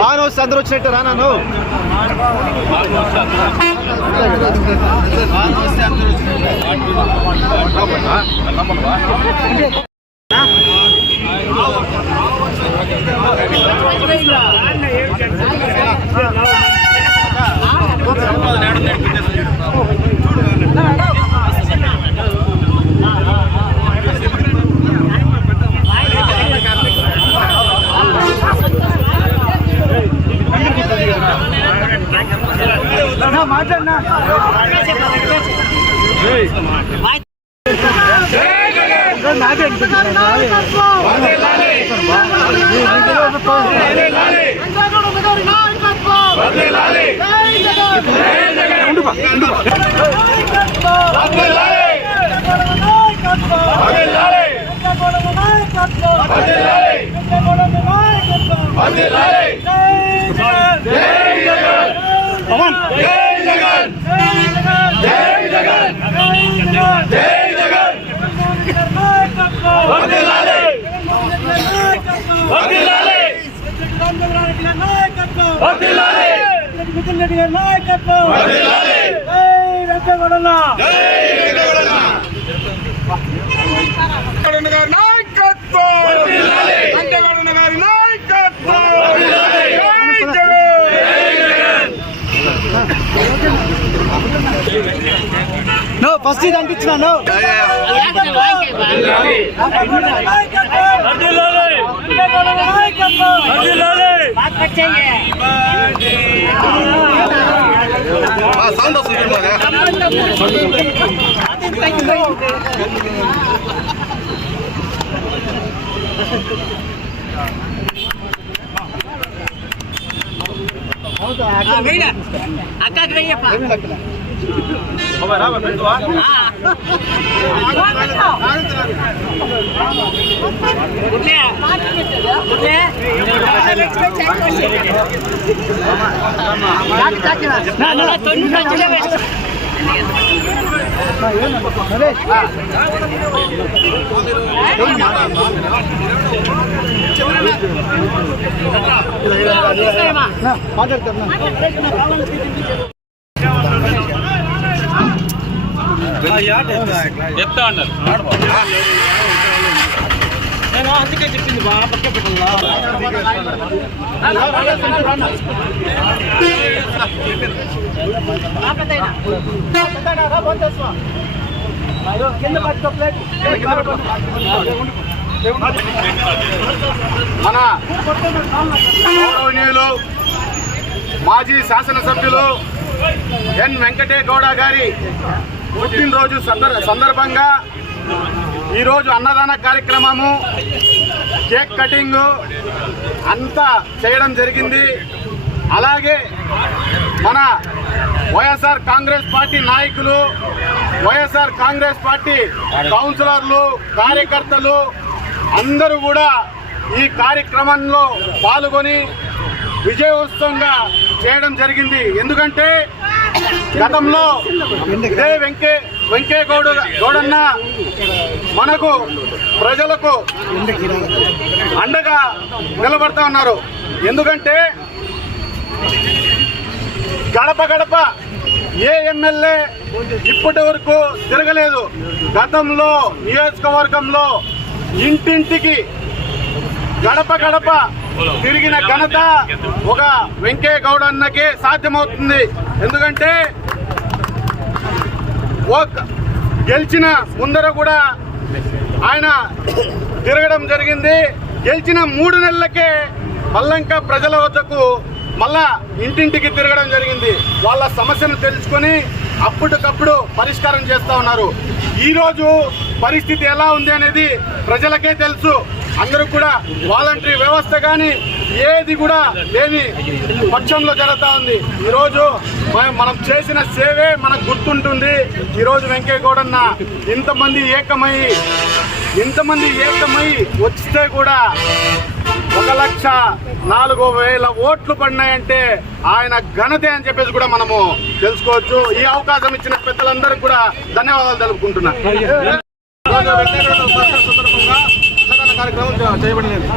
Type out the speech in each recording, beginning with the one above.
బాగా వస్తే అందరూ వచ్చినట్టు రా నన్ను మాట్లాడినా నో ఫస్ట్ ఇది అనిపించినాను సౌండ్ వస్తుంది అక్క చెప్తా అన్నారు నేను అందుకే చెప్పింది బాగా పక్క పెట్టాలా మన గౌరవనీయులు మాజీ శాసనసభ్యులు ఎన్ వెంకటేగౌడ గారి పుట్టినరోజు సందర్భంగా ఈరోజు అన్నదాన కార్యక్రమము, కేక్ కటింగ్ అంతా చేయడం జరిగింది. అలాగే మన వైఎస్ఆర్ కాంగ్రెస్ పార్టీ నాయకులు, వైఎస్ఆర్ కాంగ్రెస్ పార్టీ కౌన్సిలర్లు, కార్యకర్తలు అందరూ కూడా ఈ కార్యక్రమంలో పాల్గొని విజయోత్సవంగా చేయడం జరిగింది. ఎందుకంటే గతంలో ఇదే వెంకయ్యగౌడన్న మనకు ప్రజలకు అండగా నిలబడతా ఉన్నారు. ఎందుకంటే గడప గడప ఏ ఎమ్మెల్యే ఇప్పటి వరకు తిరగలేదు. గతంలో నియోజకవర్గంలో ఇంటింటికి గడప గడప తిరిగిన ఘనత ఒక వెంకయ్యగౌడన్నకే సాధ్యమవుతుంది. ఎందుకంటే గెలిచిన ముందర కూడా ఆయన తిరగడం జరిగింది. గెలిచిన 3 నెలలకే మల్లంక ప్రజల వద్దకు మళ్ళా ఇంటింటికి తిరగడం జరిగింది. వాళ్ళ సమస్యను తెలుసుకొని అప్పటికప్పుడు పరిష్కారం చేస్తూ ఉన్నారు. ఈరోజు పరిస్థితి ఎలా ఉంది అనేది ప్రజలకే తెలుసు. అందరూ కూడా వాలంటరీ వ్యవస్థ కానీ ఏది కూడా లేని పక్షంలో జరుగుతూ ఉంది. ఈరోజు మనం చేసిన సేవే మనకు గుర్తుంటుంది. ఈరోజు వెంకయ్యగౌడన్న ఇంతమంది ఏకమై వస్తే కూడా 1,04,000 ఓట్లు పడినాయంటే ఆయన ఘనతే అని చెప్పేసి కూడా మనము తెలుసుకోవచ్చు. ఈ అవకాశం ఇచ్చిన పెద్దలందరికీ కూడా ధన్యవాదాలు తెలుపుకుంటున్నా. సందర్భంగా కార్యక్రమం చేయబడింది.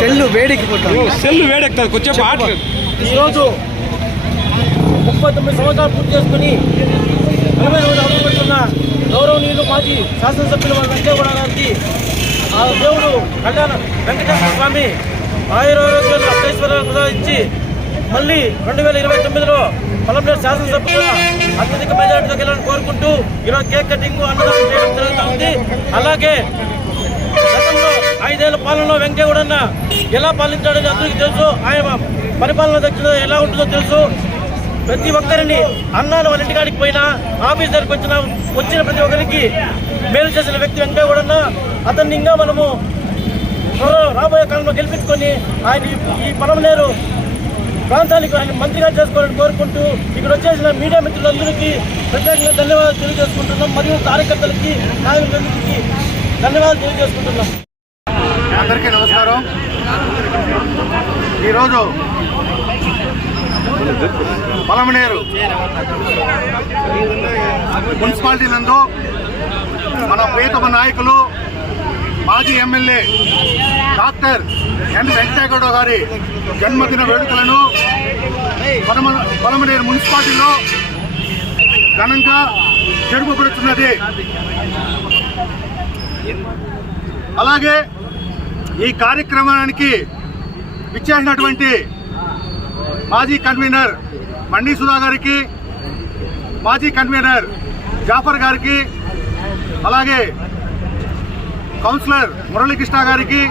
సెల్లు వేడెక్కిపోతాను. సెల్లు వేడెక్కుతుంది కొంచెం ఆటలు. ఈరోజు 39 సంవత్సరాలు పూర్తి చేసుకుని 40వ అడుగుపెడుతున్న గౌరవనీయులు మాజీ శాసనసభ్యులు వాళ్ళ వెంకయ్యగౌడ గారికి ఆ దేవుడు కళ్యాణ వెంకటేశ్వర స్వామి ఆయురారోగ్యాలు అష్టైశ్వర్యాలు ప్రసాదించి మళ్ళీ 2029లో పొలంనేరు శాసనసభ్యులుగా అత్యధిక మెజార్టీతో గెలాలని కోరుకుంటూ ఈరోజు కేక్ కటింగ్ అన్నదానం చేయడం జరుగుతుంది. అలాగే గతంలో 5 ఏళ్ల పాలనలో వెంకయ్యగౌడ ఎలా పాలించాడని అందరికీ తెలుసు. ఆయన పరిపాలన దక్షిణ ఎలా ఉంటుందో తెలుసు. ప్రతి ఒక్కరిని అన్నాను వాళ్ళ ఇంటికాడికి పోయినా ఆఫీస్ దగ్గరికి వచ్చిన ప్రతి ఒక్కరికి మేలు చేసిన వ్యక్తి వెంకయ్యగౌడ. అతన్ని ఇంకా మనము రాబోయే కాలంలో గెలిపించుకొని ఆయన ఈ పొలంనేరు ప్రాంతానికి ఆయన మంత్రిగా చేసుకోవాలని కోరుకుంటూ ఇక్కడ వచ్చేసిన మీడియా మిత్రులందరికీ ప్రత్యేకంగా ధన్యవాదాలు తెలియజేసుకుంటున్నాం. మరియు కార్యకర్తలకి నాయకులందరికీ ధన్యవాదాలు తెలియజేసుకుంటున్నాం. అందరికీ నమస్కారం. ఈరోజు పొలంనేరు మున్సిపాలిటీ నందు మన ప్రియతమ నాయకులు మాజీ ఎమ్మెల్యే డాక్టర్ ఎన్ వెంకయ్యగౌడ గారి జన్మదిన వేడుకలను పొలంనేరు మున్సిపాలిటీలో ఘనంగా జరుపుబడుతున్నది. అలాగే ఈ కార్యక్రమానికి విచ్చేసినటువంటి మాజీ కన్వీనర్ మండి సుధా గారికి, మాజీ కన్వీనర్ జాఫర్ గారికి, అలాగే కౌన్సిలర్ మురళీకృష్ణ గారికి,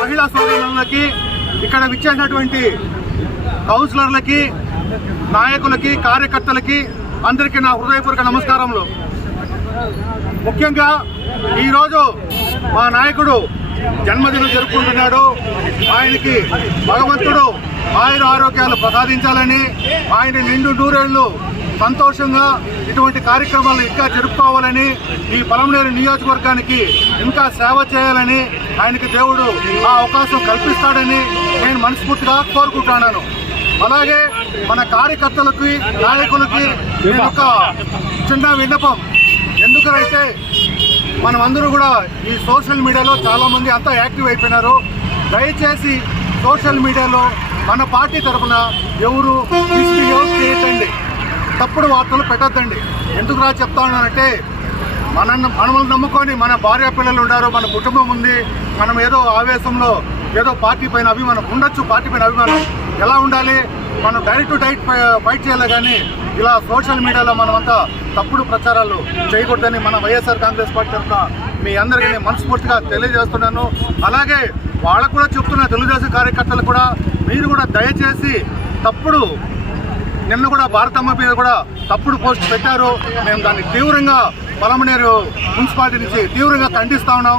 మహిళా సోదరులకి, ఇక్కడ విచ్చేసినటువంటి కౌన్సిలర్లకి, నాయకులకి, కార్యకర్తలకి అందరికీ నా హృదయపూర్వక నమస్కారములు. ముఖ్యంగా ఈరోజు మా నాయకుడు జన్మదినం జరుపుకుంటున్నాడు. ఆయనకి భగవంతుడు ఆయుర ఆరోగ్యాలు ప్రసాదించాలని, ఆయన నిండు నూరేళ్లు సంతోషంగా ఇటువంటి కార్యక్రమాలు ఇంకా జరుపుకోవాలని, ఈ పొలంనేరు నియోజకవర్గానికి ఇంకా సేవ చేయాలని ఆయనకి దేవుడు ఆ అవకాశం కల్పిస్తాడని నేను మనస్ఫూర్తిగా కోరుకుంటున్నాను. అలాగే మన కార్యకర్తలకి, నాయకులకి నేను ఒక చిన్న విన్నపం. ఎందుకంటే మనమందరూ కూడా ఈ సోషల్ మీడియాలో చాలామంది అంతా యాక్టివ్ అయిపోయినారు. దయచేసి సోషల్ మీడియాలో మన పార్టీ తరఫున ఎవరు చేయొద్దండి, తప్పుడు వార్తలు పెట్టొద్దండి. ఎందుకు చెప్తా ఉన్నానంటే మనల్ని నమ్ముకొని మన భార్య పిల్లలు ఉన్నారు, మన కుటుంబం ఉంది. మనం ఏదో ఆవేశంలో ఏదో పార్టీ పైన అభిమానం ఉండొచ్చు, పార్టీ పైన అభిమానం ఎలా ఉండాలి, మనం డైరెక్ట్ టు డైరెక్ట్ ఫైట్ చేయాలి. కానీ ఇలా సోషల్ మీడియాలో మనమంతా తప్పుడు ప్రచారాలు చేయకూడదని మన వైఎస్ఆర్ కాంగ్రెస్ పార్టీ తరఫున మీ అందరికీ నేను మనస్ఫూర్తిగా తెలియజేస్తున్నాను. అలాగే వాళ్ళకు కూడా చెప్తున్న తెలుగుదేశం కార్యకర్తలు కూడా మీరు కూడా దయచేసి తప్పుడు నిన్న కూడా భారతమ్మ మీద కూడా తప్పుడు పోస్ట్ పెట్టారు. మేము దాన్ని తీవ్రంగా పొలంనేరు మున్సిపాలిటీ నుంచి తీవ్రంగా ఖండిస్తా ఉన్నాం.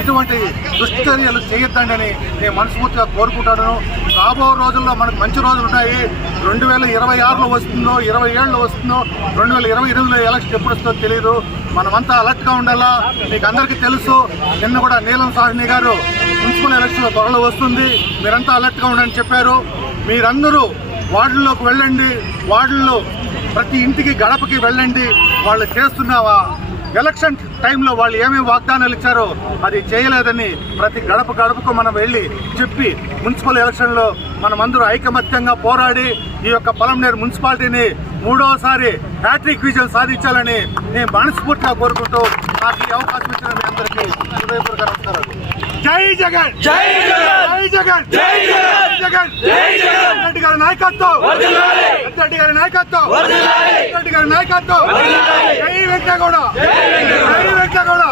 ఇటువంటి దుశ్చర్యలు చేయొద్దండి అని నేను మనస్ఫూర్తిగా కోరుకుంటాను. రాబో రోజుల్లో మనకు మంచి రోజులు ఉన్నాయి. 2026లో వస్తుందో, 27లో వస్తుందో, 2028లో ఎలక్షన్ ఎప్పుడు వస్తుందో తెలియదు. మనమంతా అలర్ట్గా ఉండాలా. మీకు అందరికీ తెలుసు, నిన్న కూడా నీలం సాహ్ని గారు మున్సిపల్ ఎలక్షన్లో త్వరలో వస్తుంది, మీరంతా అలర్ట్గా ఉండండి చెప్పారు. మీరందరూ వార్డుల్లోకి వెళ్ళండి, వార్డుల్లో ప్రతి ఇంటికి గడపకి వెళ్ళండి. వాళ్ళు చేస్తున్నావా, ఎలక్షన్ టైంలో వాళ్ళు ఏమేమి వాగ్దానాలు ఇచ్చారో అది చేయలేదని ప్రతి గడపకు మనం వెళ్ళి చెప్పి మున్సిపల్ ఎలక్షన్లో మనమందరూ ఐకమత్యంగా పోరాడి ఈ యొక్క పొలంనేరు మున్సిపాలిటీని 3వసారి హ్యాట్రిక్ విజయం సాధించాలని నేను మనస్ఫూర్తిగా కోరుకుంటూ నాకు ఈ అవకాశం ఇచ్చిన మీ అందరికీ హృదయపూర్వక నమస్కారాలు. జై జగన్, జై జగన్, జై జగన్, జై జగన్, జై జగన్, రెడ్డి గారి నాయకత్వం. రెడ్డి గారి నాయకత్వం, రెడ్డి గారి నాయకత్వం, జై వెంకటగౌడ, జై వెంకటగౌడ.